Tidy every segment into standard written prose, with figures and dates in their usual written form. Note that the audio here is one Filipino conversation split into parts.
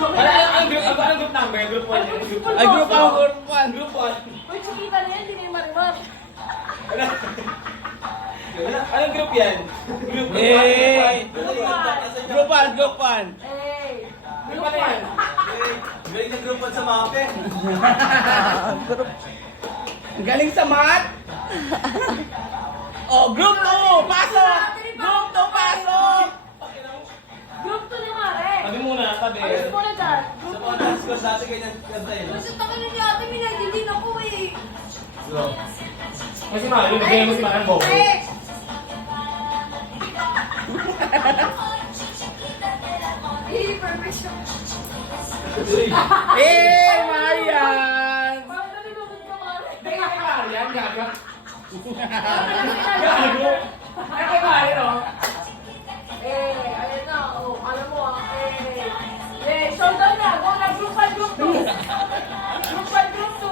Ang group number? Group 1 yun. Ay, group 1. Group 1. Uy, chikita na yan, hindi na yung marimar. Anong group yan? Group 1. Group 1. Group 1. Eh, Group 1 yan. Galing ng group 1 sa Mape. Galing sa math. Oh, group 2. Pasok. Group 2, pasok. group 2 ni Mare. Tabi muna, tabi. Ayos mo na dyan. Sa mga dance course dati ganyan kanta yun. Kasi takin na niya ate, minagdindin ako eh. Kasi Mario, nagaya mo si Mario Bobo. Eh! Hindi, perfection. Marian. Bakit nalulungkot ka, Mare? Hindi ka kay Marian, gaga. Gago. Ay, kay Mario. Eh, ayun na, oh, alam mo ah, showdown na, go na, group 1, group 2. Group 1, group 2.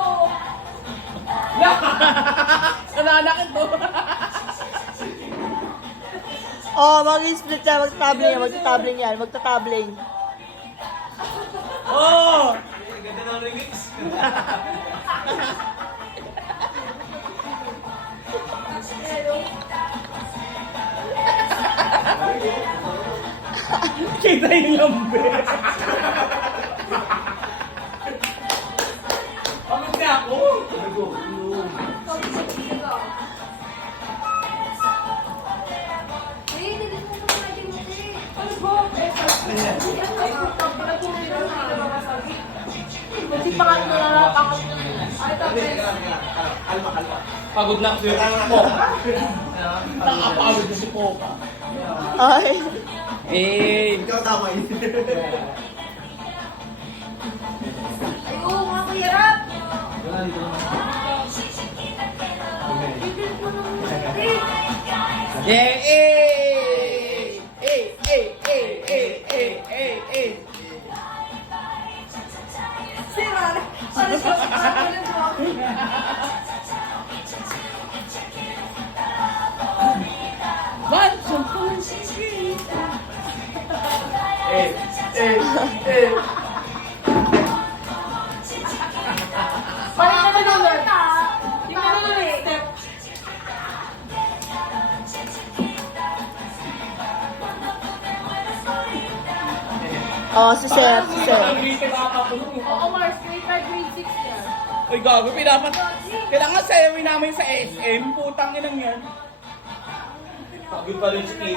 Nananakit mo. Oh, mag-split yan, magta-tabling yan. Oh! Ganda ng remix. Kita yung lambe. Pagod na ako. Kasi pangalan na nalapangat na. Ay, tapos. Kalma. Pagod na ako sa'yo. Nakapagod na si Popa. Ay. Ikaw tama yun. Ay, oo nga, mahirap. Wala dito naman. Bibig mo naman. Eh, Yeah, sira. Ano siya? Ano mo? Parang ka nalulot. Yung nalulot step. Oh, si Sir. Oo, Mars, grade 5, grade 6 yan. Uy, gago, kailangan sayawi namin sa SM. Putang inang yan. Pagod pa rin si